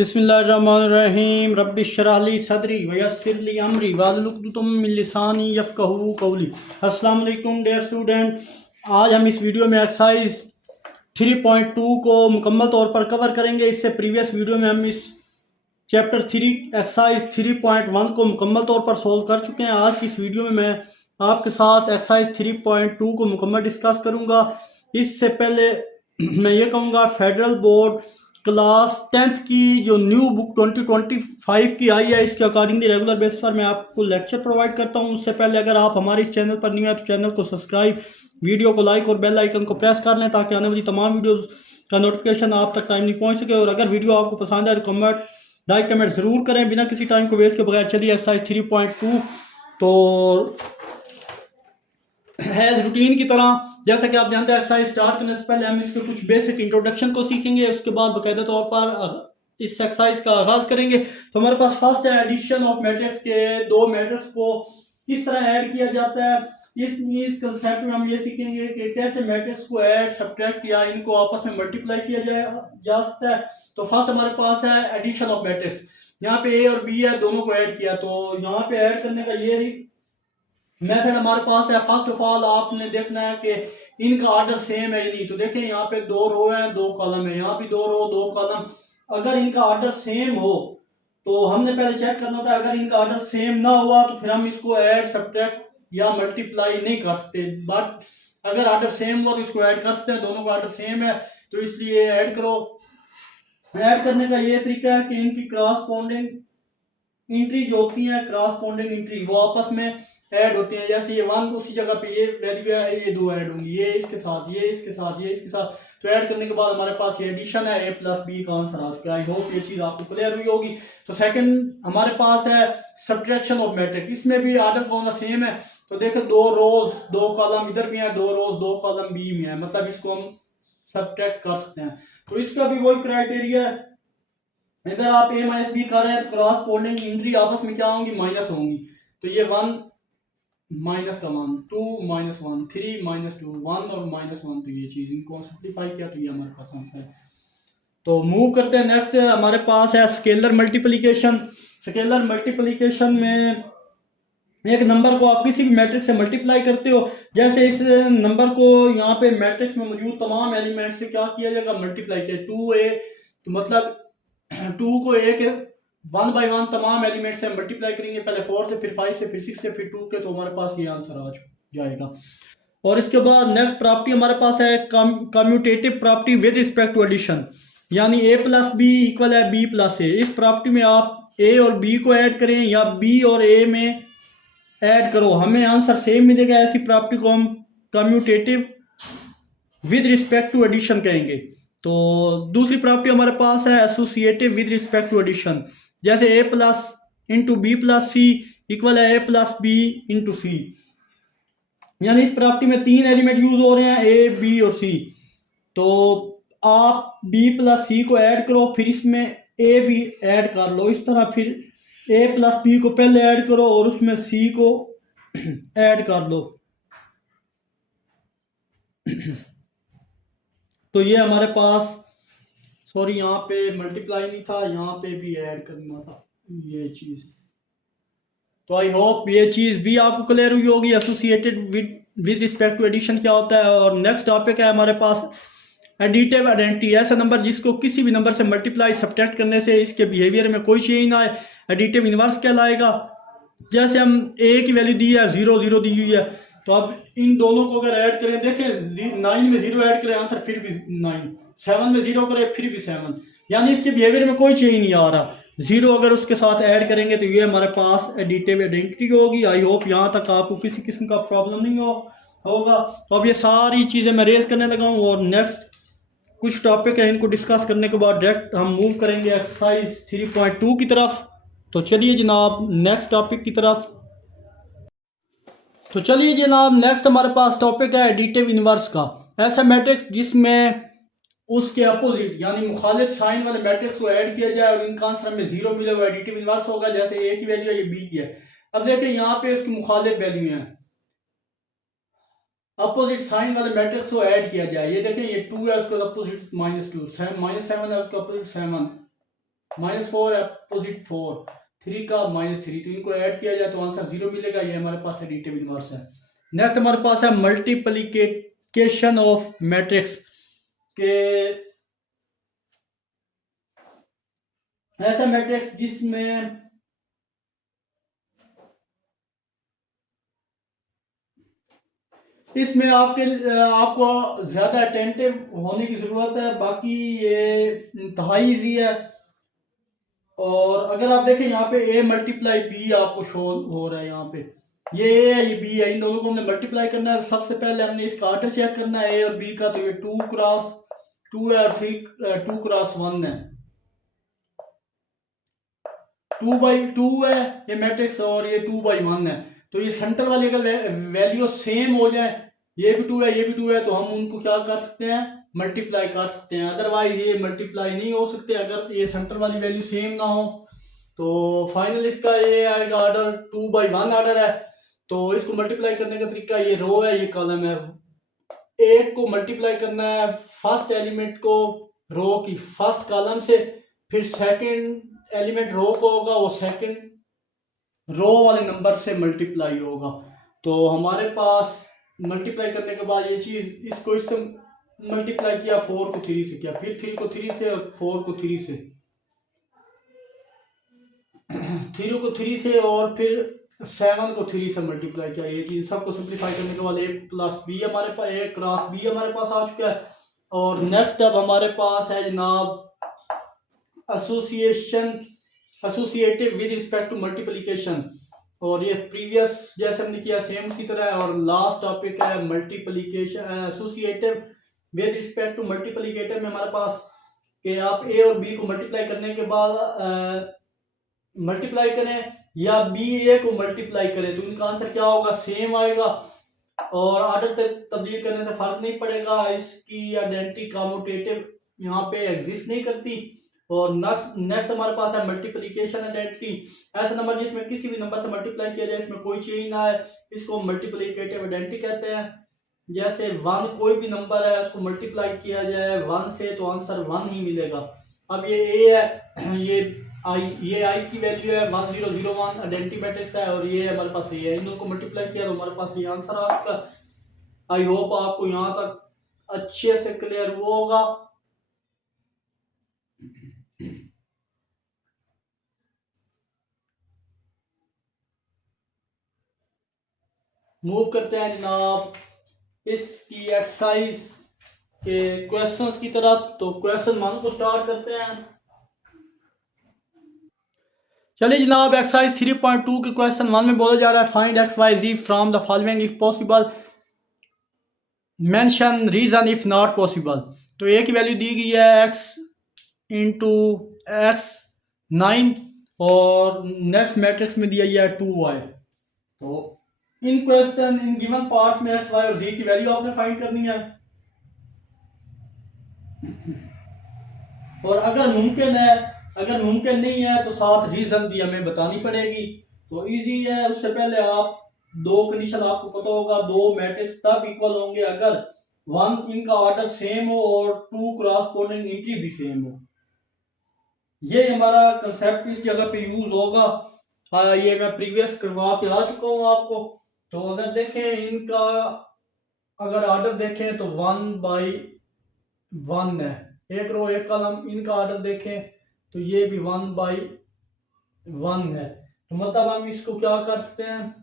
बिस्मिल्लाहिर्रहमानिर्रहीम रब्बिश्रह सदरी वयस्सिर ली अमरी वाहलुल मिन लिसानी यफ़क़हू क़ौली। अस्सलाम वालेकुम डियर स्टूडेंट, आज हम इस वीडियो में एक्सरसाइज 3.2 को मुकम्मल तौर पर कवर करेंगे। इससे प्रीवियस वीडियो में हम इस चैप्टर 3 एक्सरसाइज 3.1 को मुकम्मल तौर पर सोल्व कर चुके हैं। आज की इस वीडियो में मैं आपके साथ एक्सरसाइज 3.2 को मुकम्मल डिस्कस करूँगा। इससे पहले मैं ये कहूँगा, फेडरल बोर्ड क्लास 10th की जो न्यू बुक 2025 की आई है, इसके अकॉर्डिंगली रेगुलर बेस पर मैं आपको लेक्चर प्रोवाइड करता हूं। उससे पहले अगर आप हमारे इस चैनल पर न्यू है तो चैनल को सब्सक्राइब, वीडियो को लाइक और बेल आइकन को प्रेस कर लें ताकि आने वाली तमाम वीडियोस का नोटिफिकेशन आप तक टाइमली पहुंच सके। और अगर वीडियो आपको पसंद आए तो लाइक कमेंट ज़रूर करें बिना किसी टाइम को वेस्ट के बगैर। चलिए एक्सरसाइज 3.2 तो हैज़ रूटीन की तरह, जैसा कि आप जानते हैं, एक्सरसाइज स्टार्ट करने से पहले हम इसके कुछ बेसिक इंट्रोडक्शन को सीखेंगे। उसके बाद बाकायदा तौर पर इस एक्सरसाइज का आगाज़ करेंगे। तो हमारे पास फर्स्ट है एडिशन ऑफ मैट्रिक्स के दो मैट्रिक्स को किस तरह ऐड किया जाता है। इस कंसेप्ट में हम ये सीखेंगे कि कैसे मैट्रिक्स को ऐड, सब्ट्रैक्ट या इनको आपस में मल्टीप्लाई किया जा सकता है। तो फर्स्ट हमारे पास है एडिशन ऑफ मैट्रिक्स। यहाँ पे ए और बी है, दोनों को ऐड किया। तो यहाँ पे ऐड करने का ये मेथड हमारे पास है। फर्स्ट ऑफ ऑल आपने देखना है कि इनका ऑर्डर सेम है या नहीं। तो देखें यहाँ पे दो रो है, दो कॉलम है, यहाँ भी दो रो दो कॉलम। अगर इनका ऑर्डर सेम हो तो हमने पहले चेक करना होता है। अगर इनका ऑर्डर सेम ना हुआ तो फिर हम इसको ऐड, सब्ट्रैक्ट या मल्टीप्लाई नहीं कर सकते। बट अगर ऑर्डर सेम हुआ तो इसको ऐड कर सकते हैं। दोनों का ऑर्डर सेम है तो इसलिए ऐड करो। ऐड करने का ये तरीका है कि इनकी क्रॉसपोंडिंग एंट्री जो होती है, क्रॉसपोंडिंग एंट्री, वो आपस में ऐड होती हैं। जैसे ये 1 उसी जगह पे ये वैल्यू है, ये दो ऐड होंगी, ये इसके साथ, ये इसके साथ, ये इसके साथ। तो ऐड करने के बाद हमारे पास ये एडिशन है, a प्लस बी का आंसर आ चुका है। आई होप ये चीज़ आपको क्लियर हुई होगी। तो सेकंड हमारे पास है सब्ट्रैक्शन ऑफ मैट्रिक्स। इसमें भी ऑर्डर कौन सा सेम है। तो देखो दो रोज दो कॉलम इधर भी है, दो रोज दो कॉलम बी में है, मतलब इसको हम सब्ट्रैक्ट कर सकते हैं। तो इसका भी वही क्राइटेरिया है। अगर आप a माइनस बी कर रहे हैं तो क्रॉसपोंडिंग एंट्री आपस में क्या होंगी, माइनस होंगी। तो ये 1 माइनस का 1, 2 माइनस 1, 3 माइनस 2, 1 और माइनस 1। तो ये चीज़ इनको सिंप्लीफाई किया तो ये हमारे पास आंसर है। तो मूव करते हैं नेक्स्ट। हमारे पास है स्केलर मल्टीप्लिकेशन। स्केलर मल्टीप्लिकेशन में एक नंबर को आप किसी भी मैट्रिक्स से मल्टीप्लाई करते हो। जैसे इस नंबर को यहाँ पे मैट्रिक्स में मौजूद तमाम एलिमेंट से क्या किया जाएगा, मल्टीप्लाई किया। 2a, तो मतलब 2 को a के 1 बाई 1 तमाम एलिमेंट से मल्टीप्लाई करेंगे। पहले 4 से, फिर 5 से, फिर 6 से, फिर 2 के। तो हमारे पास ये आंसर आ जाएगा। और इसके बाद नेक्स्ट प्रॉपर्टी हमारे पास है commutative property with respect to addition, यानी a प्लस बी इक्वल है b प्लस ए। इस प्रॉपर्टी में आप a और b को ऐड करें या b और a में ऐड करो, हमें आंसर सेम मिलेगा। ऐसी प्रॉपर्टी को हम commutative with respect to addition कहेंगे। तो दूसरी प्रॉपर्टी हमारे पास है associative with respect to addition. जैसे a plus into B plus C equal है a plus B into C, यानी इस प्रॉपर्टी में 3 एलिमेंट यूज हो रहे हैं, a b और c। तो आप b प्लस सी को ऐड करो, फिर इसमें a भी ऐड कर लो। इस तरह फिर a प्लस बी को पहले ऐड करो और उसमें c को ऐड कर लो। तो ये हमारे पास, सॉरी यहाँ पे मल्टीप्लाई नहीं था, यहाँ पे भी ऐड करना था ये चीज़। तो आई होप ये चीज़ भी आपको क्लियर हुई होगी, associated with respect to addition क्या होता है। और नेक्स्ट टॉपिक है हमारे पास एडिटिव आइडेंटिटी। ऐसा नंबर जिसको किसी भी नंबर से मल्टीप्लाई सब्ट्रैक्ट करने से इसके बिहेवियर में कोई चेंज ना आए, एडिटिव इनवर्स कहलाएगा। जैसे हम a की वैल्यू दी है 0 0 दी हुई है, तो अब इन दोनों को अगर ऐड करें, देखें 9 में 0 ऐड करें आंसर फिर भी 9, 7 में 0 करें फिर भी 7, यानी इसके बिहेवियर में कोई चेंज नहीं आ रहा। 0 अगर उसके साथ ऐड करेंगे तो ये हमारे पास एडिटिव आइडेंटिटी होगी। आई होप यहाँ तक आपको किसी किस्म का प्रॉब्लम नहीं होगा। तो अब ये सारी चीज़ें मैं रेज करने लगा हूँ और नेक्स्ट कुछ टॉपिक है, इनको डिस्कस करने के बाद डायरेक्ट हम मूव करेंगे एक्सरसाइज 3.2 की तरफ। तो चलिए जनाब नेक्स्ट टॉपिक की तरफ। तो चलिए जनाब नेक्स्ट हमारे पास टॉपिक है एडिटिव इनवर्स का। ऐसा मैट्रिक्स जिसमें उसके अपोजिट यानी मुखालिफ साइन वाले मैट्रिक्स को ऐड किया जाए और इनका आंसर हमें 0 मिले, वो एडिटिव इनवर्स होगा। जैसे a की वैल्यू है, ये b की है। अब देखें यहाँ पे इसकी मुखालिफ वैल्यू है, अपोजिट साइन वाले मैट्रिक्स को ऐड किया जाए। ये देखें ये 2 है, उसका अपोजिट -2, -7 है, उसका अपोजिट 7, -4 अपोजिट 4, 3 का -3, तो इनको ऐड किया जाए तो आंसर 0 मिलेगा। ये हमारे पास एडिटिव इनवर्स है। नेक्स्ट हमारे पास है मल्टीप्लिकेशन ऑफ मैट्रिक्स के, ऐसा मैट्रिक्स जिसमें इसमें आपको ज़्यादा अटेंटिव होने की ज़रूरत है, बाकी ये इंतहाई ईजी है। और अगर आप देखें यहाँ पे a मल्टीप्लाई बी आपको शो हो रहा है, यहाँ पे ये a है ये b है, इन दोनों को हमने मल्टीप्लाई करना है। सबसे पहले हमने इसका ऑर्डर चेक करना है a और b का, तो ये 2 क्रॉस 2 है और 2 क्रॉस 1 है, 2/2 है ये मैट्रिक्स और ये 2/1 है। तो ये सेंटर वाली अगर वैल्यू सेम हो जाए, ये भी 2 है ये भी 2 है, तो हम उनको क्या कर सकते हैं, मल्टीप्लाई कर सकते हैं। अदरवाइज ये मल्टीप्लाई नहीं हो सकते अगर ये सेंटर वाली वैल्यू सेम ना हो। तो फाइनल इसका ये आएगा ऑर्डर 2/1 ऑर्डर है। तो इसको मल्टीप्लाई करने का तरीका, ये रो है ये कॉलम है, एक को मल्टीप्लाई करना है फर्स्ट एलिमेंट को रो की फर्स्ट कॉलम से, फिर सेकंड एलिमेंट रो को होगा वो सेकंड रो वाले नंबर से मल्टीप्लाई होगा। तो हमारे पास मल्टीप्लाई करने के बाद ये चीज़, इसको इससे मल्टीप्लाई किया 4 को 3 से किया, फिर 3 को 3 से और 4 को 3 से, 3 को 3 से और फिर 7 को 3 से मल्टीप्लाई किया। ये चीज़ सबको सिंप्लीफाई करने के बाद a प्लस बी हमारे पास, a क्रॉस बी हमारे पास आ चुका है। और नेक्स्ट अब हमारे पास है जनाब associative with respect to multiplication, और ये प्रीवियस जैसे हमने किया सेम उसी तरह है। और लास्ट टॉपिक है multiplication associative with respect to multiplicator में हमारे पास कि आप a और b को मल्टीप्लाई करने के बाद मल्टीप्लाई करें या बी ए को मल्टीप्लाई करें, तो इनका आंसर क्या होगा, सेम आएगा और ऑर्डर तब्दील करने से फर्क नहीं पड़ेगा। इसकी आइडेंटिटी कम्यूटेटिव यहाँ पे एग्जिस्ट नहीं करती। और नेक्स्ट हमारे पास है मल्टीप्लिकेशन आइडेंटिटी, ऐसा नंबर जिसमें किसी भी नंबर से मल्टीप्लाई किया जाए इसमें कोई चेंज ना आए, इसको मल्टीप्लिकेटिव आइडेंटिटी कहते हैं। जैसे 1 कोई भी नंबर है उसको मल्टीप्लाई किया जाए 1 से तो आंसर 1 ही मिलेगा। अब ये ए है, ये आई की वैल्यू है 1001 आइडेंटिटी मैट्रिक्स है, और ये हमारे पास ये है, इन दोनों को मल्टीप्लाई किया तो हमारे पास ये आंसर आ चुका। आई होप आपको यहाँ तक अच्छे से क्लियर हुआ होगा। मूव करते हैं जनाब इसकी एक्सरसाइज के क्वेश्चंस की तरफ। तो क्वेश्चन 1 को स्टार्ट करते हैं। चलिए जनाब एक्सरसाइज 3.2 के क्वेश्चन 1 में बोला जा रहा है find X Y Z from the following if possible mention reason if not possible. तो ए की वैल्यू दी गई है x इंटू एक्स 9 और नेक्स्ट मैट्रिक्स में दिया गया है 2y। तो इन क्वेश्चन इन गिवन पार्ट्स में एक्स वाई और जी की वैल्यू आपने फाइंड करनी है। और अगर मुमकिन नहीं है तो साथ रीजन भी हमें बतानी पड़ेगी। तो इजी है, उससे पहले आप दो कंडीशन आपको पता होगा, दो मैट्रिक्स तब इक्वल होंगे अगर 1 इनका ऑर्डर सेम हो और 2 क्रॉसपोंडिंग एंट्री भी सेम हो। ये हमारा कंसेप्ट इस जगह पे यूज होगा। ये मैं प्रीवियस करवा के आ चुका हूँ आपको। तो अगर देखें इनका अगर ऑर्डर देखें तो 1/1 है, एक रो एक कॉलम, इनका ऑर्डर देखें तो ये भी 1/1 है। तो मतलब हम इसको क्या कर सकते हैं,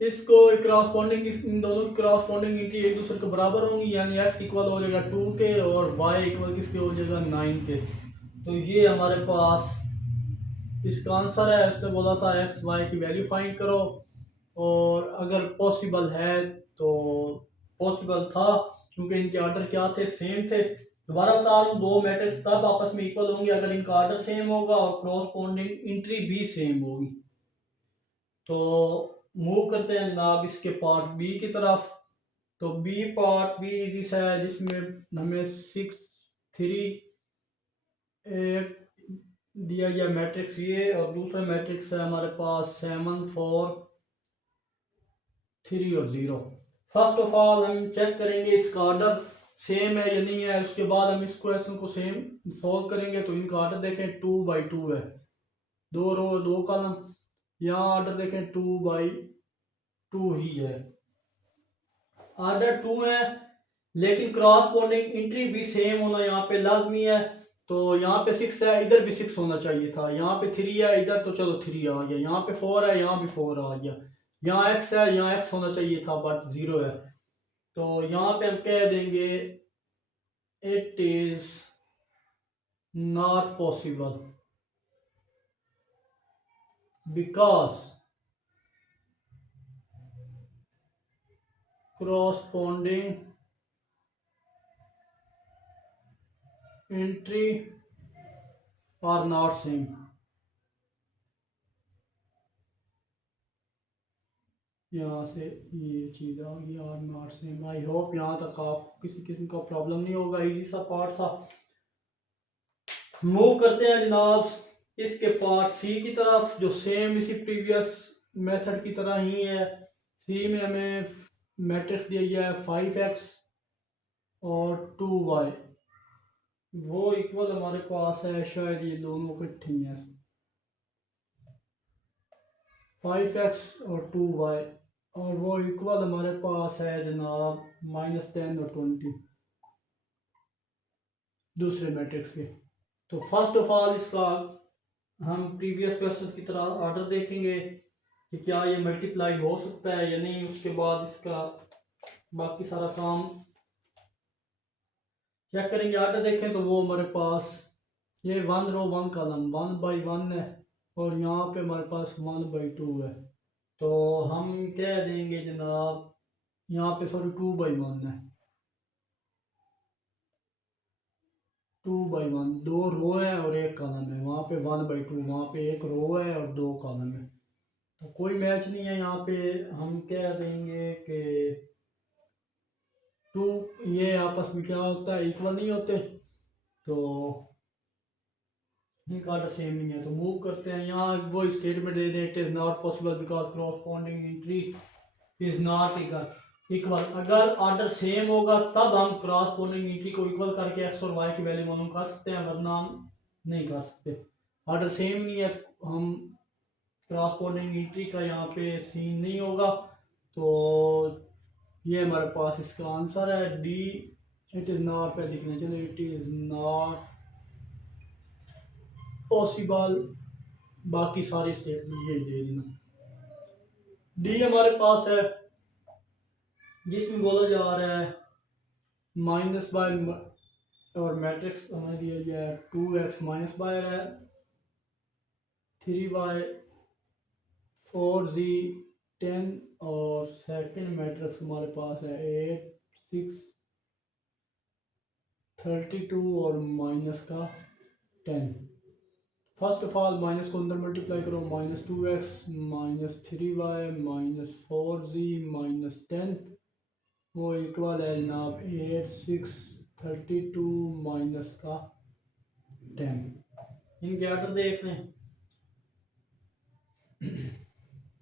इसको क्रॉसपोंडिंग इन दोनों की क्रॉसपोंडिंग एंट्री एक दूसरे के बराबर होंगी, यानी x इक्वल हो जाएगा 2 के और y इक्वल किसके हो जाएगा 9 के। तो ये हमारे पास इसका आंसर है। उसने बोला था x y की वैल्यू फाइंड करो, और अगर पॉसिबल है तो पॉसिबल था क्योंकि इनके ऑर्डर क्या थे, सेम थे। दोबारा बता रहा हूँ, दो मैट्रिक्स तब आपस में इक्वल होंगे अगर इनका ऑर्डर सेम होगा और क्रॉसपोंडिंग एंट्री भी सेम होगी। तो मूव करते हैं जनाब इसके पार्ट बी की तरफ। तो बी पार्ट बी इजी सा है, जिसमें हमें 6 3 एक दिया गया मैट्रिक्स ये, और दूसरा मैट्रिक्स है हमारे पास 7 4 3 और 0। फर्स्ट ऑफ ऑल हम चेक करेंगे इसका ऑर्डर। सेम है या नहीं है। उसके बाद हम इस क्वेश्चन को सेम सॉल्व करेंगे। तो इनका ऑर्डर देखें 2/2 है, 2 रो 2 कॉलम। यहाँ ऑर्डर देखें 2/2 ही है, ऑर्डर 2 है, लेकिन क्रॉसपोंडिंग इंट्री भी सेम होना यहाँ पे लाजमी है। तो यहाँ पे 6 है, इधर भी 6 होना चाहिए था। यहाँ पे 3 है इधर, तो चलो 3 आ गया। यहाँ पे 4 है, यहाँ भी 4 आ गया। यहाँ x है, यहाँ x होना चाहिए था बट 0 है। तो यहाँ पे हम कह देंगे it is not possible because corresponding entry are not same। यहाँ से ये चीज़ आ गई are not same. I hope यहाँ तक आप किसी किस्म का प्रॉब्लम नहीं होगा, इजी सा पार्ट था। मूव करते हैं जनाब इसके पार्ट सी की तरफ, जो सेम इसी प्रीवियस मेथड की तरह ही है। सी में हमें मैट्रिक्स दिया गया है 5x और 2y, वो इक्वल हमारे पास है, शायद ये दोनों इकट्ठे हैं, 5x और 2y, और वो इक्वल हमारे पास है जनाब -10 और 20 दूसरे मैट्रिक्स के। तो फर्स्ट ऑफ ऑल इसका हम प्रीवियस क्वेश्चन की तरह ऑर्डर देखेंगे कि क्या ये मल्टीप्लाई हो सकता है या नहीं। उसके बाद इसका बाकी सारा काम चेक करेंगे। ऑर्डर देखें तो वो हमारे पास ये 1 रो 1 कॉलम 1/1 है, और यहाँ पे हमारे पास 1/2 है। तो हम कह देंगे जनाब यहाँ पे सॉरी 2/1 है, 2/1, 2 रो है और 1 कॉलम है। वहाँ पे 1/2, वहाँ पे 1 रो है और 2 कॉलम है। तो कोई मैच नहीं है यहाँ पे। हम कह देंगे कि 2 ये आपस में क्या होता है, इक्वल नहीं होते, तो इनका ऑर्डर सेम नहीं है। तो मूव करते हैं। यहाँ वो स्टेटमेंट दे दें, it is not possible because corresponding entry is not equal. अगर ऑर्डर सेम होगा तब हम क्रॉसपोंडिंग एंट्री को इक्वल करके एक्स और वाई की वैल्यू मालूम कर सकते हैं, वरना हम नहीं कर सकते। ऑर्डर सेम नहीं है तो हम क्रॉसपोंडिंग एंट्री का यहाँ पे सीन नहीं होगा। तो ये हमारे पास इसका आंसर है डी। इट इज़ नॉट पे लिखना चाहिए, इट इज़ नॉट पॉसिबल। बाकी सारी स्टेटमेंट यही दे देना। डी हमारे पास है जिसमें बोला जा रहा है माइनस बाय, और मैट्रिक्स हमें दिया गया है 2x माइनस बाय है 3y 4z 10, और सेकंड मैट्रिक्स हमारे पास है 8 6 32 और माइनस का 10। फर्स्ट ऑफ ऑल माइनस को अंदर मल्टीप्लाई करो, -2x -3y -4z -10, वो इक्वल है जनाब 8 6 32 माइनस का 10। इनके ऑर्डर देख लें।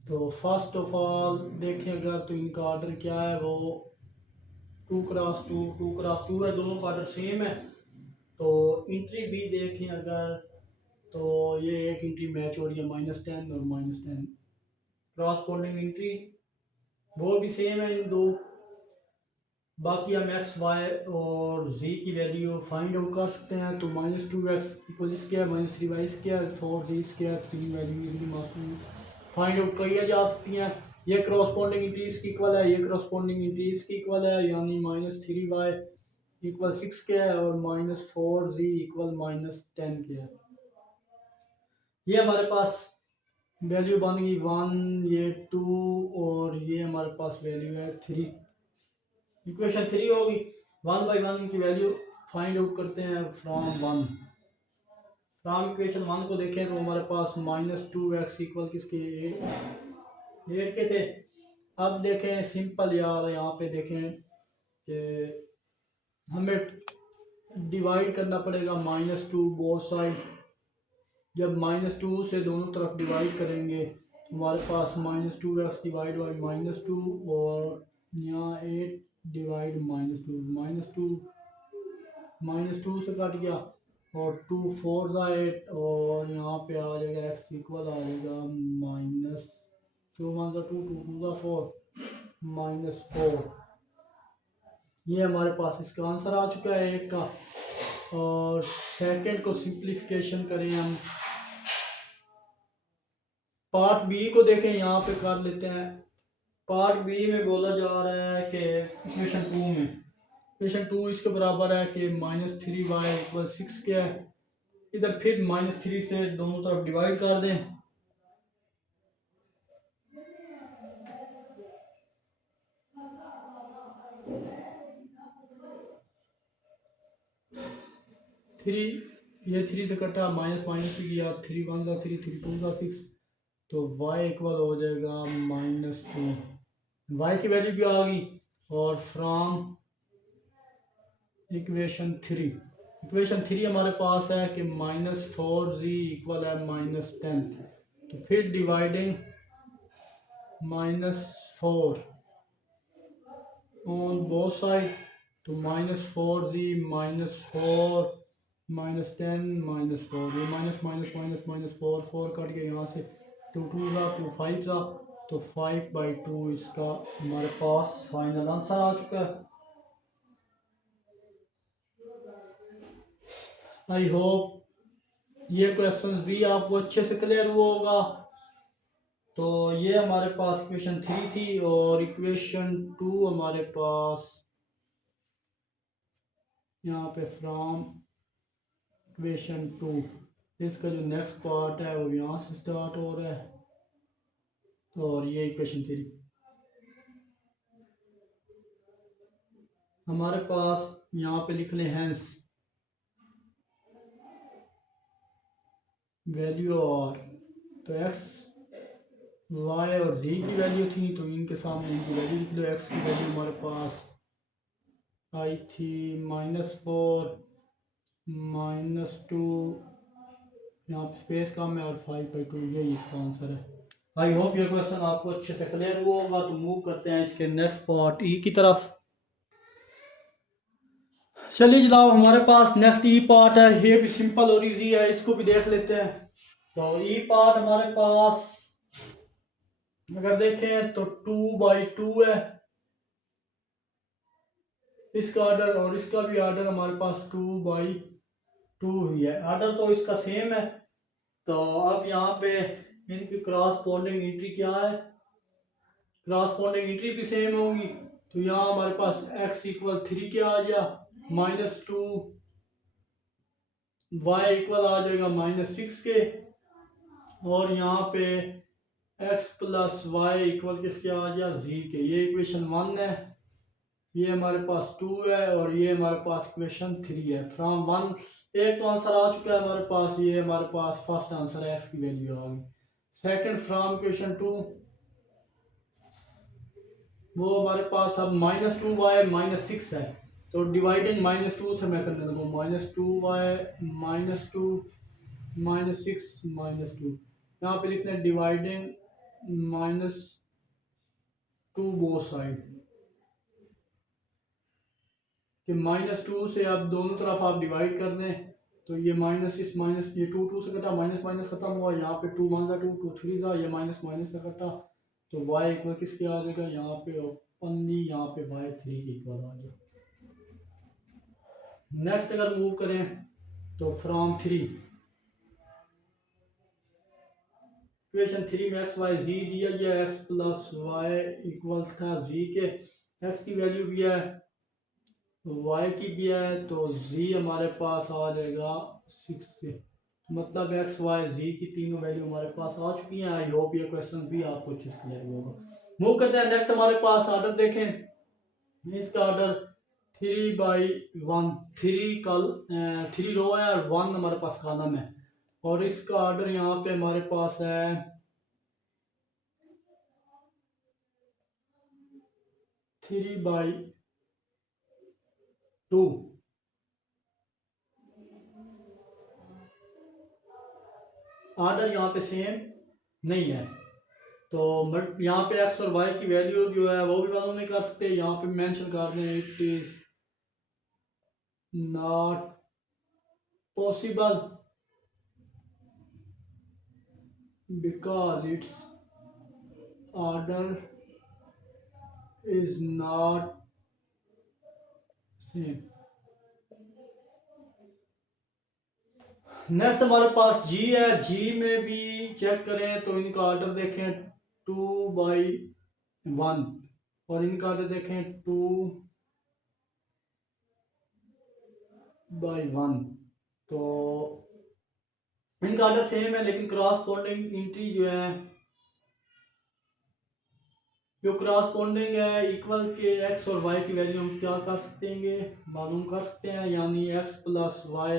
तो फर्स्ट ऑफ ऑल देखें अगर तो इनका ऑर्डर क्या है, वो 2 क्रॉस 2 2 क्रॉस 2 है, दोनों का ऑर्डर सेम है। तो इंट्री भी देखें अगर तो ये एक इंट्री मैच हो रही है -10 और -10, क्रॉसपोंडिंग इंट्री वो भी सेम है इन दो। बाकी हम एक्स वाई और जी की वैल्यू फाइंड आउट कर सकते हैं। तो -2x equal square -3y square 4z square, तीन वैल्यू इजीली फाइंड आउट किया जा सकती हैं। ये क्रॉसपोंडिंग इंट्रीज की इक्वल है, ये क्रॉसपोंडिंग इंट्रीज की इक्वल है, यानी -3y इक्वल 6 के है और -4z इक्वल -10 के है। ये हमारे पास वैल्यू बन गई 1, ये 2 और ये हमारे पास वैल्यू है 3। इक्वेशन 3 होगी। 1/1 की वैल्यू फाइंड आउट करते हैं फ्रॉम 1। फ्रॉम इक्वेशन 1 को देखें तो हमारे पास -2x इक्वल किसके 8 के थे। अब देखें सिंपल यार, यहाँ पे देखें कि हमें डिवाइड करना पड़ेगा -2 बोथ साइड। जब -2 से दोनों तरफ डिवाइड करेंगे तो हमारे पास -2x डिवाइड बाई -2 और यहाँ 8 डिवाइड -2 से कट गया, और 2 4 8, और यहाँ पे आ जाएगा x इक्वल आ जाएगा -2 1 2 2 4 -4। ये हमारे पास इसका आंसर आ चुका है एक का। और सेकंड को सिंप्लीफिकेशन करें हम, पार्ट बी को देखें, यहाँ पे कर लेते हैं। पार्ट बी में बोला जा रहा है कि इक्वेशन 2 इसके बराबर है कि -3y = 6 क्या है। इधर फिर -3 से दोनों तरफ डिवाइड कर दें। थ्री, ये 3 से कटा, माइनस भी किया, 3 1 का 3 3 2 का 6, तो y इक्वल हो जाएगा -2। y की वैल्यू भी आ गई। और फ्रॉम इक्वेशन 3 हमारे पास है कि -4z इक्वल है -10। तो फिर डिवाइडिंग -4 ऑन बोथ साइड, तो -4z -4 -10 -4, ये -4 4 कट गया यहाँ से, 2 2 का 2 5 का, तो 5/2 इसका हमारे पास फाइनल आंसर आ चुका है। आई होप ये क्वेश्चन भी आपको अच्छे से क्लियर हुआ होगा। तो ये हमारे पास इक्वेशन 3 थी, और इक्वेशन 2 हमारे पास यहाँ पे फ्रॉम इक्वेशन 2, इसका जो नेक्स्ट पार्ट है वो यहाँ से स्टार्ट हो रहा है। और ये इक्वेशन 3 हमारे पास यहाँ पे लिख लें हैंस वैल्यू और, तो x y और z की वैल्यू थी, तो इनके सामने इनकी वैल्यू लिख लो। x की वैल्यू हमारे पास आई थी -4 -2, यहाँ पे स्पेस कम है, और 5/2, यही इसका आंसर है। आई होप ये क्वेश्चन आपको अच्छे से क्लियर हुआ होगा। तो मूव करते हैं इसके नेक्स्ट पार्ट ई की तरफ। चलिए जनाब, हमारे पास नेक्स्ट ई पार्ट है, ये भी सिंपल और इजी है, इसको भी देख लेते हैं। तो ई पार्ट हमारे पास अगर देखें तो 2/2 है इसका ऑर्डर, और इसका भी ऑर्डर हमारे पास 2/2 ही है। ऑर्डर तो इसका सेम है। तो अब यहाँ पे इनकी क्रॉसपोंडिंग एंट्री क्या है, क्रॉसपोंडिंग एंट्री भी सेम होगी। तो यहाँ हमारे पास x = 3 क्या आ गया, -2, y इक्वल आ जाएगा -6 के, और यहाँ पे x + y इक्वल किसके आ गया, z के। ये इक्वेशन 1 है, ये हमारे पास 2 है, और ये हमारे पास इक्वेशन 3 है। फ्रॉम 1 एक तो आंसर आ चुका है हमारे पास, ये हमारे पास फर्स्ट आंसर है, x की वैल्यू आ गई। सेकंड फ्रॉम इक्वेशन 2, वो हमारे पास अब -2y -6 है, तो डिवाइडिंग -2 से मैं करने लगूँ, -2y -2 -6 -2, यहाँ पे लिखते हैं डिवाइडिंग -2 बोथ साइड, कि -2 से आप दोनों तरफ आप डिवाइड कर दें। तो ये -6 माइनस, ये 2 2 से कटा, माइनस माइनस खत्म हुआ, यहाँ पे 2 1 का 2 2 3 का, ये माइनस माइनस का कटा, तो y इक्वल किसके आ जाएगा, यहाँ पे ओपनली यहाँ पे y 3 के इक्वल आ जाएगा। नेक्स्ट अगर मूव करें तो फ्रॉम 3 इक्वेशन 3 में x y z दिया गया, x + y इक्वल था z के, x की वैल्यू भी है, y की भी है, तो z हमारे पास आ जाएगा 6 के। मतलब x y z की तीनों वैल्यू हमारे पास आ चुकी हैं। आई होप ये क्वेश्चन भी आपको अच्छे से क्लियर होगा। मूव करते हैं नेक्स्ट, हमारे पास ऑर्डर देखें, इसका ऑर्डर 3/1, 3 रो है और 1 हमारे पास कॉलम है, और इसका ऑर्डर यहाँ पे हमारे पास है 3/2। ऑर्डर यहाँ पे सेम नहीं है, तो यहाँ पे एक्स और वाई की वैल्यू जो है वो भी मालूम नहीं कर सकते, यहाँ पे मेंशन कर दें it is not possible because it's order is not same. Next हमारे पास जी है, जी में भी चेक करें तो इनका ऑर्डर देखें 2/1 और इनका ऑर्डर देखें 2/1। तो इनका ऑर्डर सेम है, लेकिन क्रॉसपोंडिंग एंट्री जो है, जो क्रॉसपोंडिंग है इक्वल के एक्स और वाई की वैल्यू हम क्या कर सकते हैं, मालूम कर सकते हैं। यानी एक्स प्लस वाई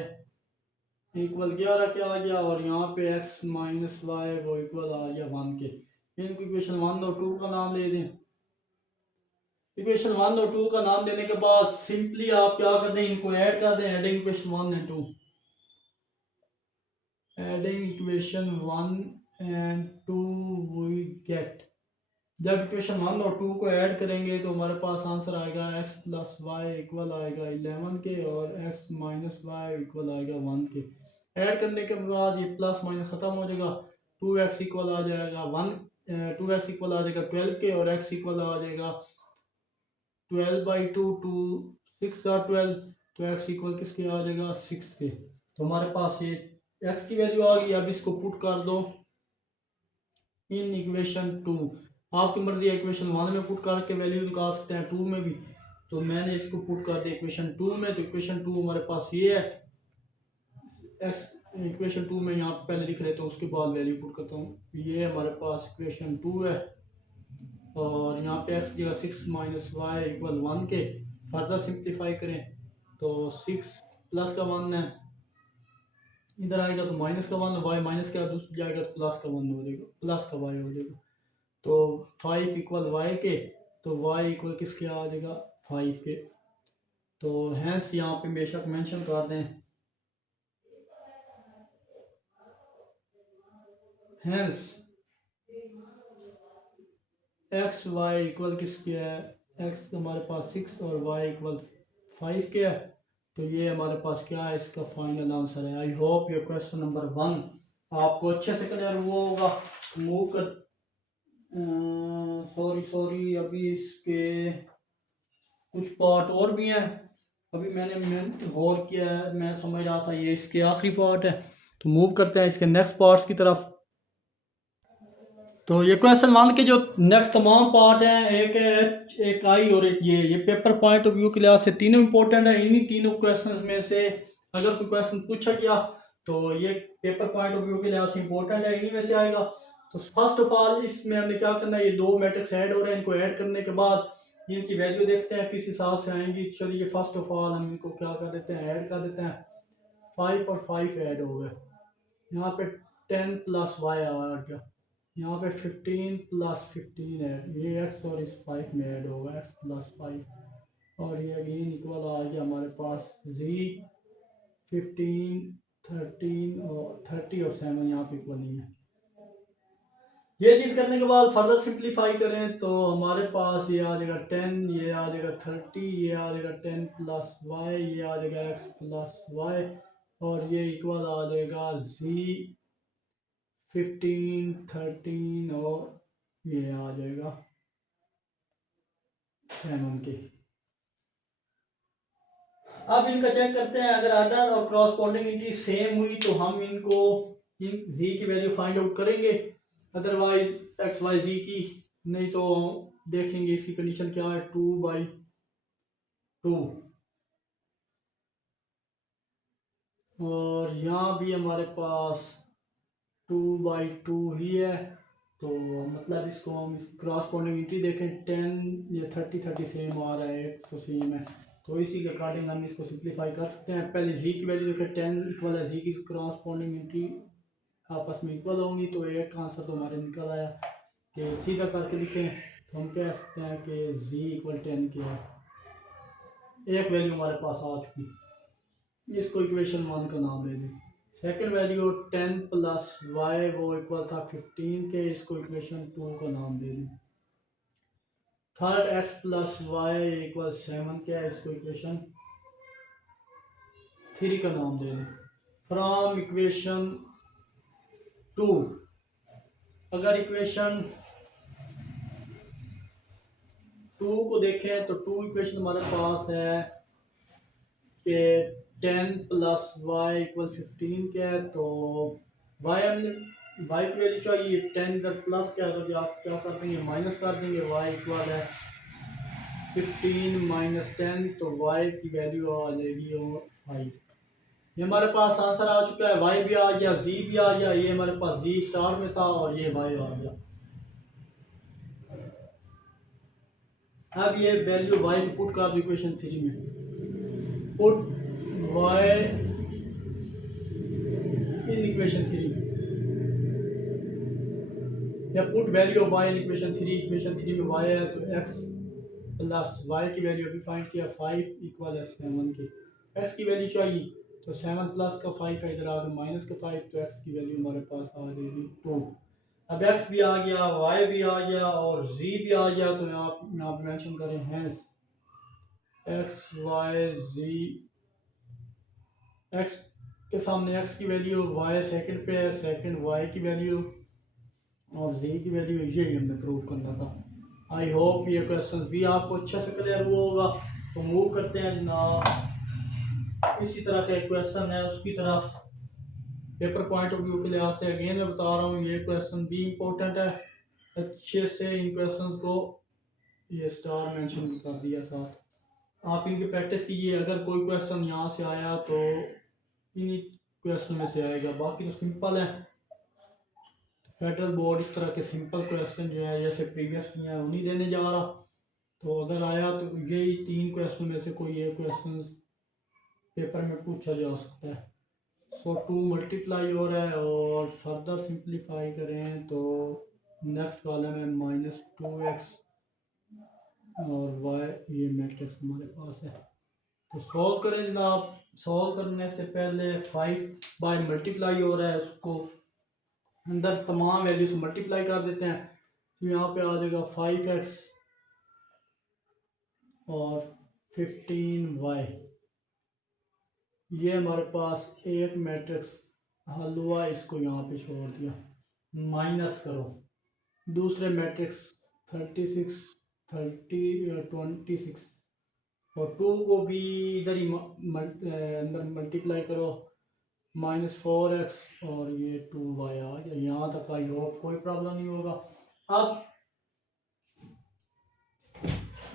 इक्वल 11 के आ गया और यहाँ पे एक्स माइनस वाई वो इक्वल आ गया 1 के। इनको इक्वेशन 1 और 2 का नाम दे दें। इक्वेशन 1 और 2 का नाम देने के बाद सिंपली आप क्या कर दें, इनको ऐड कर दें। Adding equation 1 and 2, adding equation 1 and 2 we get. जब इक्वेशन 1 और 2 को ऐड करेंगे तो हमारे पास आंसर आएगा एक्स प्लस वाई इक्वल आएगा 11 के और एक्स माइनस वाई इक्वल आएगा 1 के। ऐड करने के बाद ये प्लस माइनस ख़त्म हो जाएगा, 2x इक्वल आ जाएगा 2x इक्वल आ जाएगा 12 के और x इक्वल आ जाएगा 12/2 टू 6 और 12, तो x इक्वल किसके आ जाएगा 6 के। तो हमारे पास ये x की वैल्यू आ गई। अब इसको पुट कर दो इन इक्वेशन 2। आपकी मर्जी है, इक्वेशन 1 में पुट करके वैल्यू निकाल सकते हैं, 2 में भी। तो मैंने इसको पुट कर दिया इक्वेशन 2 में। तो इक्वेशन 2 हमारे पास ये है, एक्स इक्वेशन 2 में यहाँ पहले लिख लेते हैं, उसके बाद वैल्यू पुट करता हूँ। ये हमारे पास इक्वेशन 2 है और यहाँ पे एक्स की जगह 6 माइनस वाई इक्वल 1 के। फर्दर सिंप्लीफाई करें तो 6 प्लस का 1 है, इधर आएगा तो माइनस का 1, वाई माइनस का दूसरी जाएगा तो प्लस का 1 हो जाएगा, प्लस का वाई हो जाएगा। तो 5 इक्वल वाई के, तो वाई इक्वल किसके आ जाएगा 5 के। तो हैंस यहाँ पे बेशक मेंशन कर दें, हैंस एक्स वाई इक्वल किसके है, एक्स हमारे पास 6 और वाई इक्वल 5 के है। तो ये हमारे पास क्या है, इसका फाइनल आंसर है। आई होप ये क्वेश्चन नंबर 1 आपको अच्छे से क्लियर हुआ होगा। मूव कर सॉरी अभी इसके कुछ पार्ट और भी हैं। अभी मैंने गौर किया है, मैं समझ रहा था ये इसके आखिरी पार्ट है। तो मूव करते हैं इसके नेक्स्ट पार्ट्स की तरफ। तो ये क्वेश्चन 1 के जो नेक्स्ट तमाम पार्ट हैं, एक आई और एक ये पेपर पॉइंट ऑफ व्यू के लिहाज से तीनों इंपॉर्टेंट है। इन्हीं तीनों क्वेश्चंस में से अगर कोई क्वेश्चन पूछा गया तो ये पेपर पॉइंट ऑफ व्यू के लिहाज से इंपॉर्टेंट है, इन्हीं में से आएगा। तो फर्स्ट ऑफ ऑल इसमें हमने क्या करना है, ये दो मैट्रिक्स ऐड हो रहे हैं, इनको ऐड करने के बाद इनकी वैल्यू देखते हैं किस हिसाब से आएंगी। चलिए फर्स्ट ऑफ ऑल हम इनको क्या कर देते हैं, ऐड कर देते हैं। 5 और 5 ऐड हो गए, यहाँ पे 10 प्लस वाई आ गया, यहाँ पे 15 प्लस 15 ऐड, ये एक्स और इस 5 में ऐड होगा एक्स प्लस 5 और ये अगेन इक्वल आ गया हमारे पास जी 15 13 और 30 और 7 यहाँ पे इक्वल नहीं है। ये चीज़ करने के बाद फर्दर सिंप्लीफाई करें तो हमारे पास ये आ जाएगा 10, ये आ जाएगा 30, ये आ जाएगा 10 प्लस वाई, ये आ जाएगा एक्स प्लस वाई और ये इक्वल आ जाएगा जी 15 13 और ये आ जाएगा 7 के। अब इनका चेक करते हैं, अगर ऑर्डर और क्रॉसपोंडिंग एंट्री सेम हुई तो हम इनको इन जी की वैल्यू फाइंड आउट करेंगे, अदरवाइज एक्स वाई जी की नहीं। तो देखेंगे इसकी कंडीशन क्या है, 2/2 और यहाँ भी हमारे पास 2/2 ही है। तो मतलब इसको हम क्रॉसपोंडिंग एंट्री देखें 10 या 30 सेम आ रहा है, एक तो सेम है। तो इसी के अकॉर्डिंग हम इसको सिंप्लीफाई कर सकते हैं। पहले जी की वैल्यू देखें, 10 इक्वल है जी की क्रॉसपोंडिंग एंट्री आपस में इक्वल होंगी, तो एक आंसर तो हमारे निकल आया कि सीधा करके लिखें तो हम कह सकते हैं कि जी इक्वल 10 के है। एक वैल्यू हमारे पास आ चुकी, इसको इक्वेशन 1 का नाम दे दें। सेकंड वैल्यू 10 प्लस वाई वो इक्वल था 15 के, इसको इक्वेशन 2 का नाम दे दें। Third X plus Y equal 7 क्या है, इसको इक्वेशन 3 का नाम दे दें। फ्रॉम इक्वेशन 2 अगर इक्वेशन 2 को देखें तो 2 इक्वेशन हमारे पास है कि 10 प्लस वाई इक्वल 15 क्या है, तो वाई हमने वाई की वैल्यू चाहिए 10 इधर प्लस क्या है तो आप क्या कर देंगे माइनस कर देंगे, वाई इक्वल है 15 माइनस 10 तो वाई की वैल्यू आ जाएगी और 5। ये हमारे पास आंसर आ चुका है, वाई भी आ गया, जी भी आ गया, ये हमारे पास जी स्टार में था और ये वाई आ गया। अब ये वैल्यू वाई की पुट कर दो इक्वेशन 3 में, पुट वाई इन इक्वेशन 3 या put value of Y in equation 3। Equation 3 में वाई है तो एक्स प्लस वाई की वैल्यू अभी फाइंड किया 5 इक्वल है 7 के, एक्स की वैल्यू चाहिए तो 7 प्लस का 5 है इधर आ गया माइनस का 5 तो एक्स की वैल्यू हमारे पास आ जाएगी 2। अब एक्स भी आ गया, वाई भी आ गया और जी भी आ गया, तो आप यहाँ पे मेंशन करें हैंस एक्स वाई जी, एक्स के सामने एक्स की वैल्यू, वाई सेकंड पे है, सेकंड वाई की वैल्यू और जी की वैल्यू, यही हमने प्रूव करना था। आई होप ये क्वेश्चन भी आपको अच्छे से क्लियर हुआ होगा। तो मूव करते हैं जनाब इसी तरह का एक क्वेश्चन है उसकी तरफ। पेपर पॉइंट ऑफ व्यू के लिहाज से अगेन मैं बता रहा हूँ ये क्वेश्चन भी इम्पोर्टेंट है, अच्छे से इन क्वेश्चन को ये स्टार मेंशन भी कर दिया साथ। आप इनकी प्रैक्टिस कीजिए, अगर कोई क्वेश्चन यहाँ से आया तो इन्हीं क्वेश्चन में से आएगा, बाकी तो सिंपल है। फेडरल बोर्ड इस तरह के सिंपल क्वेश्चन जो है जैसे प्रीवियस किए हैं उन्हीं देने जा रहा, तो अगर आया तो यही 3 क्वेश्चन में से कोई एक क्वेश्चन पेपर में पूछा जा सकता है। सो 2 मल्टीप्लाई हो रहा है और फर्दर सिंप्लीफाई करें तो नेक्स्ट कॉलम है -2x और y, ये मैट्रिक्स हमारे पास है। तो सॉल्व करें जनाब, सॉल्व करने से पहले 5 बाय मल्टीप्लाई हो रहा है उसको अंदर तमाम वैल्यू से मल्टीप्लाई कर देते हैं, तो यहाँ पे आ जाएगा 5x और 15y। ये हमारे पास एक मैट्रिक्स हल हुआ, इसको यहाँ पे छोड़ दिया, माइनस करो दूसरे मैट्रिक्स 36 26 और 2 को भी इधर ही अंदर मल्टीप्लाई करो, -4x और ये 2y आ गया। यहाँ तक आई होप कोई प्रॉब्लम नहीं होगा। अब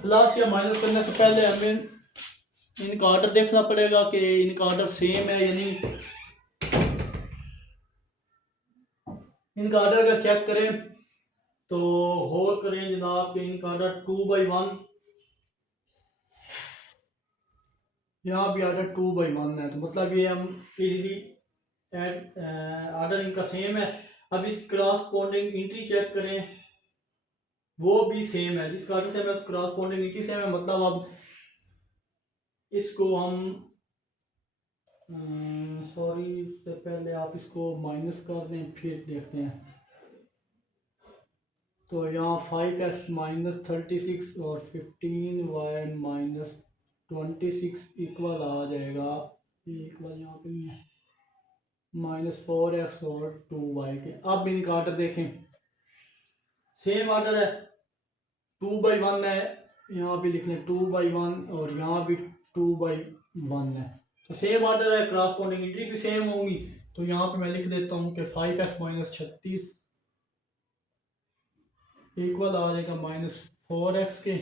प्लस या माइनस करने से पहले हमें इनका ऑर्डर देखना पड़ेगा कि इनका ऑर्डर सेम है या नहीं। इनका ऑर्डर अगर चेक करें तो होल करें जनाब कि इनका ऑर्डर 2/1, यहाँ भी ऑर्डर 2/1 है, तो मतलब ये हम इजीली ऑर्डर इनका सेम है। अब इस क्रॉसपोंडिंग इंट्री चेक करें, वो भी सेम है, जिसका ऑर्डर सेम है उस क्रॉसपोंडिंग इंट्री सेम है, मतलब अब इसको हम सॉरी इससे पहले आप इसको माइनस कर दें फिर देखते हैं। तो यहाँ 5x -36 और 15y -26 इक्वल आ जाएगा, इक्वल यहाँ पे नहीं है, -4x और 2y के। अब इनका ऑर्डर देखें, सेम ऑर्डर है, 2/1 है, यहाँ भी लिख लें 2/1 और यहाँ भी 2/1 है, तो सेम ऑर्डर है, क्रॉसपोंडिंग इंट्री भी सेम होंगी। तो यहाँ पे मैं लिख देता हूँ कि 5x -36 इक्वल आ जाएगा -4x के,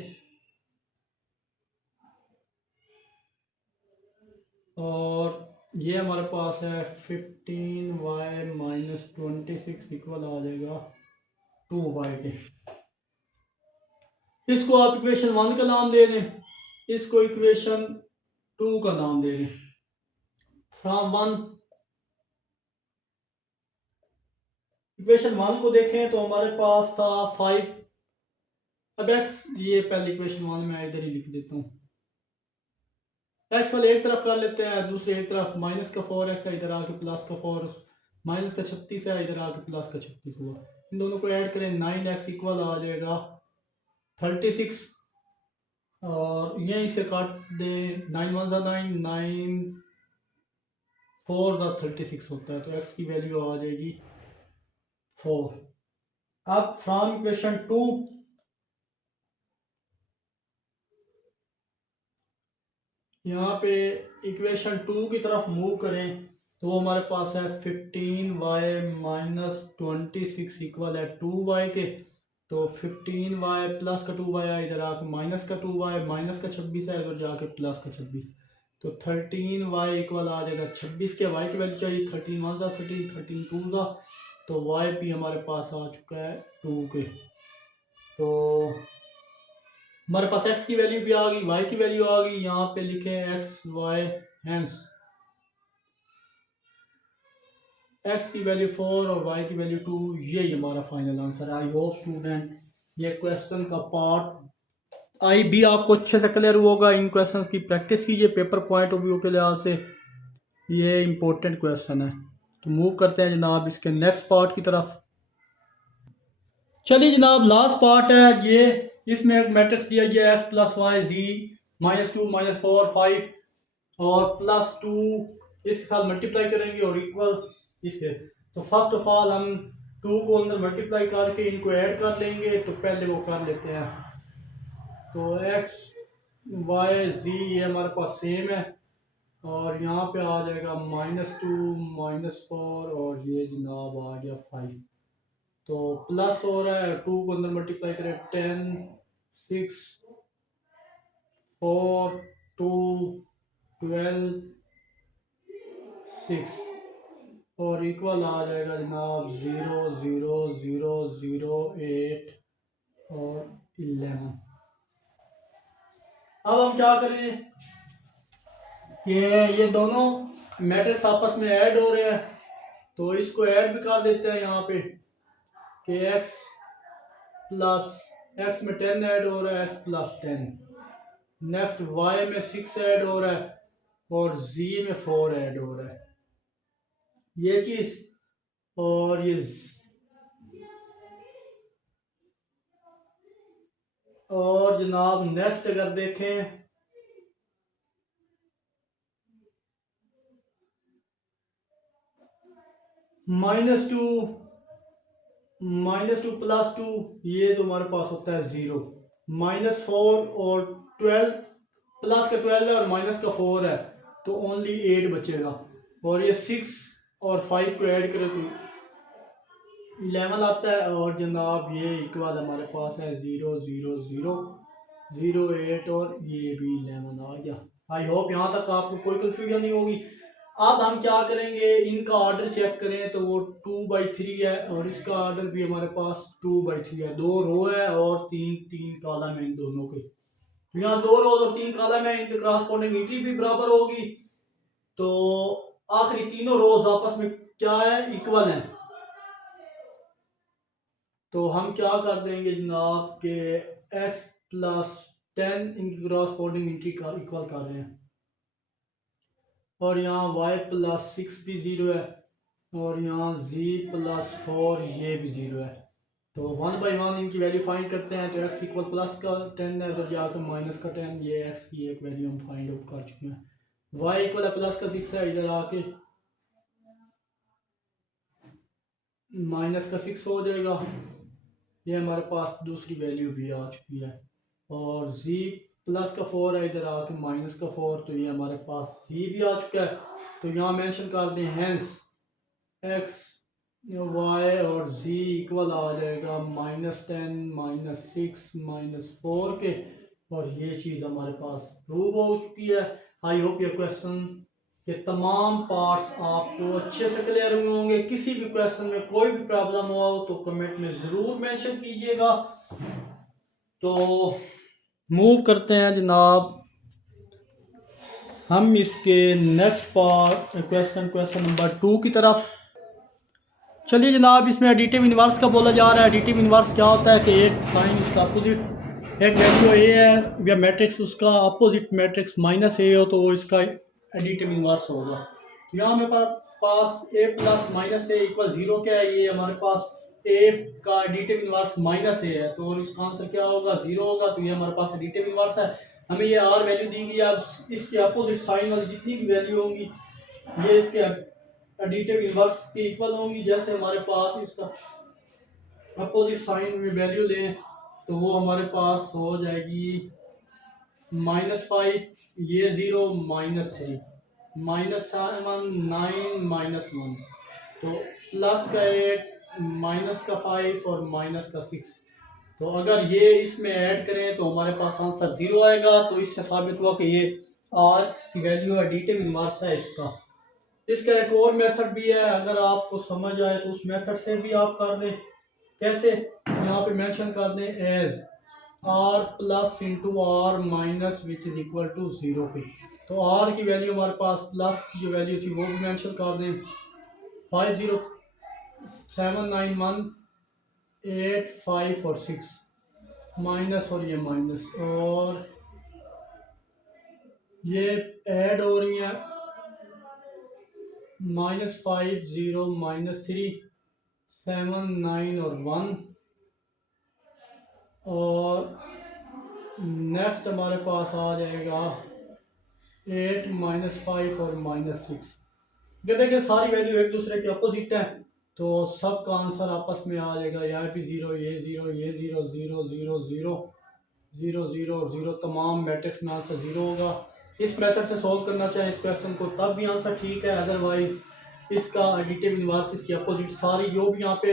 और ये हमारे पास है 15y -26 इक्वल आ जाएगा 2y के। इसको आप इक्वेशन 1 का नाम दे दें, इसको इक्वेशन 2 का नाम दे दें। फ्रॉम 1 इक्वेशन 1 को देखें तो हमारे पास था 5, अब x, ये पहले इक्वेशन 1 में इधर ही लिख देता हूँ, एक्स वाले एक तरफ कर लेते हैं, दूसरे एक तरफ माइनस का 4x है, इधर आके प्लस का 4, माइनस का 36 है, इधर आके प्लस का 36 हुआ। इन दोनों को ऐड करें, 9x इक्वल आ जाएगा 36, और यहीं से काट दें, 9 1 9, 9 4 36 होता है, तो x की वैल्यू आ जाएगी 4। अब फ्रॉम इक्वेशन 2 यहाँ पे इक्वेशन 2 की तरफ मूव करें तो वो हमारे पास है 15y माइनस 26 इक्वल है 2y के। तो 15y प्लस का 2y है, इधर आके माइनस का 2y, माइनस का 26 है, इधर जाके प्लस का 26, तो 13y इक्वल आ जाएगा 26 के। y की वैल्यू चाहिए 13 1 13, 13 2, तो y भी हमारे पास आ चुका है 2 के। तो हमारे पास x की वैल्यू भी आ गई, y की वैल्यू आ गई। यहाँ पे लिखे x y, हेंस x की वैल्यू 4 और y की वैल्यू 2, यही हमारा फाइनल आंसर है। आई होप स्टूडेंट ये क्वेश्चन का पार्ट आई भी आपको अच्छे से क्लियर होगा। इन क्वेश्चंस की प्रैक्टिस कीजिए पेपर पॉइंट ऑफ व्यू के लिहाज से, ये इंपॉर्टेंट क्वेश्चन है। तो मूव करते हैं जनाब इसके नेक्स्ट पार्ट की तरफ। चलिए जनाब लास्ट पार्ट है ये, इसमें एक मैट्रिक्स दिया गया है s प्लस वाई जी -2 -4 5 और +2 इसके साथ मल्टीप्लाई करेंगे और इक्वल इसके। तो फर्स्ट ऑफ ऑल हम 2 को अंदर मल्टीप्लाई करके इनको ऐड कर लेंगे, तो पहले वो कर लेते हैं। तो x y z ये हमारे पास सेम है, और यहाँ पे आ जाएगा -2 -4 और ये जनाब आ गया 5। तो प्लस हो रहा है, 2 को अंदर मल्टीप्लाई करें 10 6 4 2 12 6 और इक्वल आ जाएगा जनाब 0 0 0 0 8 और 11। अब हम क्या करें, ये दोनों मैट्रिक्स आपस में ऐड हो रहे हैं, तो इसको ऐड भी कर देते हैं यहाँ पे कि x में 10 ऐड हो रहा है, x प्लस 10। नेक्स्ट y में 6 ऐड हो रहा है और z में 4 ऐड हो रहा है, ये चीज। और ये और जनाब नेक्स्ट अगर देखें -2 +2, ये तो हमारे पास होता है 0। -4 और 12 प्लस का 12 है और माइनस का 4 है, तो ओनली 8 बचेगा। और ये 6 और 5 को ऐड करें तो 11 आता है, और जनाब ये इक्वल हमारे पास है 0 0 0 0 8 और ये भी 11 आ गया। आई होप यहाँ तक आपको कोई कंफ्यूजन नहीं होगी। अब हम क्या करेंगे, इनका ऑर्डर चेक करें तो वो 2/3 है और इसका ऑर्डर भी हमारे पास 2/3 है। 2 रो है और 3 कॉलम है इन दोनों के। तो यहाँ 2 रो और 3 कॉलम है, इनके क्रॉसपोंडिंग एंट्री भी बराबर होगी। तो आखिरी तीनों रोज आपस में क्या है, इक्वल हैं। तो हम क्या कर देंगे जनाब के x + 10 इनकी क्रॉसपोंडिंग एंट्री का इक्वल कर रहे हैं, और यहाँ y + 6 भी 0 है और यहाँ z + 4 ये भी 0 है। तो 1 by 1 इनकी वैल्यू फाइंड करते हैं। तो x इक्वल प्लस का 10 है, तो जाकर माइनस का 10, ये x की एक वैल्यू हम फाइंड आउट कर चुके हैं। y इक्वल प्लस का 6 है, इधर आके माइनस का 6 हो जाएगा, ये हमारे पास दूसरी वैल्यू भी आ चुकी है। और z प्लस का 4 है, इधर आके माइनस का 4, तो ये हमारे पास z भी आ चुका है। तो यहाँ मेंशन कर दें हेंस x y और z इक्वल आ जाएगा -10 -6 -4 के, और ये चीज़ हमारे पास प्रूव हो चुकी है। आई होप ये क्वेश्चन के तमाम पार्ट्स आपको अच्छे से क्लियर हुए होंगे। किसी भी क्वेश्चन में कोई भी प्रॉब्लम हो तो कमेंट में ज़रूर मेंशन कीजिएगा। तो मूव करते हैं जनाब हम इसके नेक्स्ट पार्ट क्वेश्चन नंबर 2 की तरफ। चलिए जनाब, इसमें एडिटिव इन्वर्स का बोला जा रहा है। एडिटिव इन्वर्स क्या होता है कि एक साइन उसका अपोजिट एक वैल्यू ए है या मैट्रिक्स उसका अपोजिट मैट्रिक्स माइनस ए हो तो वो इसका एडिटिव इन्वर्स होगा। तो यहाँ मेरे पास ए प्लस माइनस ए इक्वल ज़ीरो क्या है, ये हमारे पास ए का एडिटिव इन्वर्स माइनस ए है, तो इसका आंसर क्या होगा, ज़ीरो होगा। तो ये हमारे पास एडिटिव इन्वर्स है। हमें ये आर वैल्यू दी गई है, अब इसके अपोजिट साइन वाली जितनी भी वैल्यू होंगी ये इसके एडिटिव इन्वर्स की इक्वल होंगी। जैसे हमारे पास इसका अपोजिट साइन में वैल्यू लें तो वो हमारे पास हो जाएगी -5, ये 0, -3, -7, 9, -1, तो प्लस का 8, माइनस का 5 और माइनस का 6। तो अगर ये इसमें ऐड करें तो हमारे पास आंसर 0 आएगा। तो इससे साबित हुआ कि ये आर की वैल्यू एडिटिव इन्वर्स है इसका। इसका एक और मेथड भी है, अगर आपको समझ आए तो उस मेथड से भी आप कर दें। कैसे, यहाँ पे मेंशन कर दें as R plus into R minus which is equal to 0 पे। तो आर की वैल्यू हमारे पास प्लस की जो वैल्यू थी वो भी मेंशन कर दें, 5 0 7 9 1 8 5 और 6 माइनस और ये माइनस, और ये ऐड हो रही हैं -5 0 -3 7 9 और 1, और नेक्स्ट हमारे पास आ जाएगा 8 -5 और -6। ये देखिए सारी वैल्यू एक दूसरे के अपोजिट है, तो सब का आंसर आपस में आ जाएगा। यहाँ भी 0, ये 0, ये 0, 0 0 0 0 0 और 0, तमाम मैट्रिक्स में आंसर 0 होगा। इस मेथड से सॉल्व करना चाहे इस क्वेश्चन को तब भी आंसर ठीक है, अदरवाइज इसका एडिटिव इन्वर्स इसकी अपोजिट सारी जो भी यहाँ पे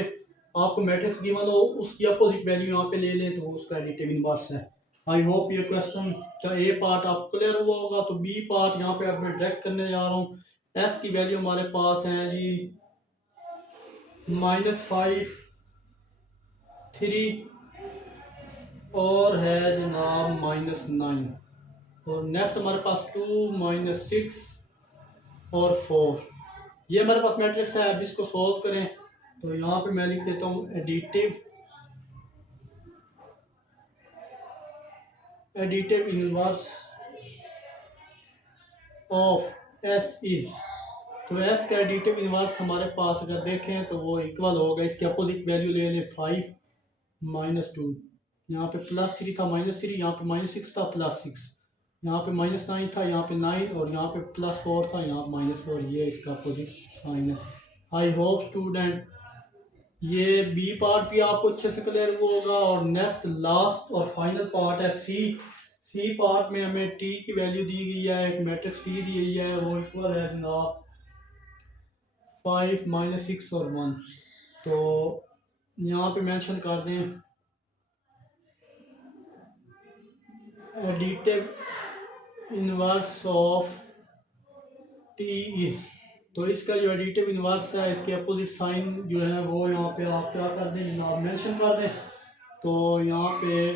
आपको मैट्रिक्स गिवन हो उसकी अपोजिट वैल्यू यहाँ पे ले लें तो उसका एडिटिव इन्वर्स है। आई होप ये क्वेश्चन का ए पार्ट आप क्लियर हुआ होगा। तो बी पार्ट यहाँ पे अब मैं डायरेक्ट करने जा रहा हूँ। एस की वैल्यू हमारे पास है जी -5 3 और है जनाब -9, और नेक्स्ट हमारे पास 2 -6 और 4। ये हमारे पास मैट्रिक्स है। अब इसको सॉल्व करें तो यहाँ पे मैं लिख देता हूँ additive inverse of S is. तो एस का एडिटिव इन्वर्स हमारे पास अगर देखें तो वो इक्वल होगा, इसके अपोजिट वैल्यू ले लें 5 -2, यहाँ पे +3 था -3, यहाँ पे -6 था +6, यहाँ पे -9 था, यहाँ पे 9, और यहाँ पे +4 था, यहाँ -4। ये इसका अपोजिट साइन है। आई होप स्टूडेंट ये बी पार्ट भी आपको अच्छे से क्लियर हुआ होगा। और नेक्स्ट लास्ट और फाइनल पार्ट है सी पार्ट में हमें टी की वैल्यू दी गई है, एक मैट्रिक्स टी दी गई है, वो इक्वल है जनाब 5 -6 और 1। तो यहाँ पे मेंशन कर दें additive inverse of T is. तो इसका जो एडिटिव इन्वर्स है इसके अपोजिट साइन जो है वो यहाँ पे आप क्या कर दें जनाब मेंशन कर दें। तो यहाँ पे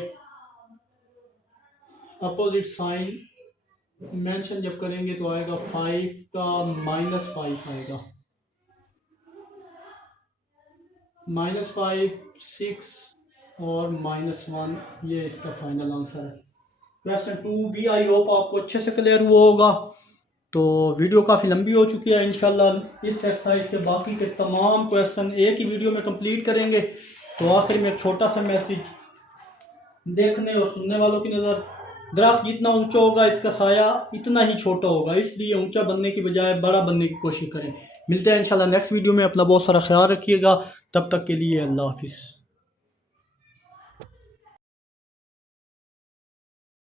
अपोजिट साइन मेंशन जब करेंगे तो आएगा 5 का -5 आएगा, -5 6 और -1। ये इसका फाइनल आंसर है। क्वेश्चन 2 भी आई होप आपको अच्छे से क्लियर हुआ होगा। तो वीडियो काफ़ी लंबी हो चुकी है, इंशाल्लाह इस एक्सरसाइज के बाकी के तमाम क्वेश्चन एक ही वीडियो में कंप्लीट करेंगे। तो आखिर में एक छोटा सा मैसेज, देखने और सुनने वालों की नज़र, दरख्त जितना ऊंचा होगा इसका साया इतना ही छोटा होगा, इसलिए ऊंचा बनने की बजाय बड़ा बनने की कोशिश करें। मिलते हैं इंशाल्लाह नेक्स्ट वीडियो में। अपना बहुत सारा ख्याल रखिएगा, तब तक के लिए अल्लाह हाफिज़।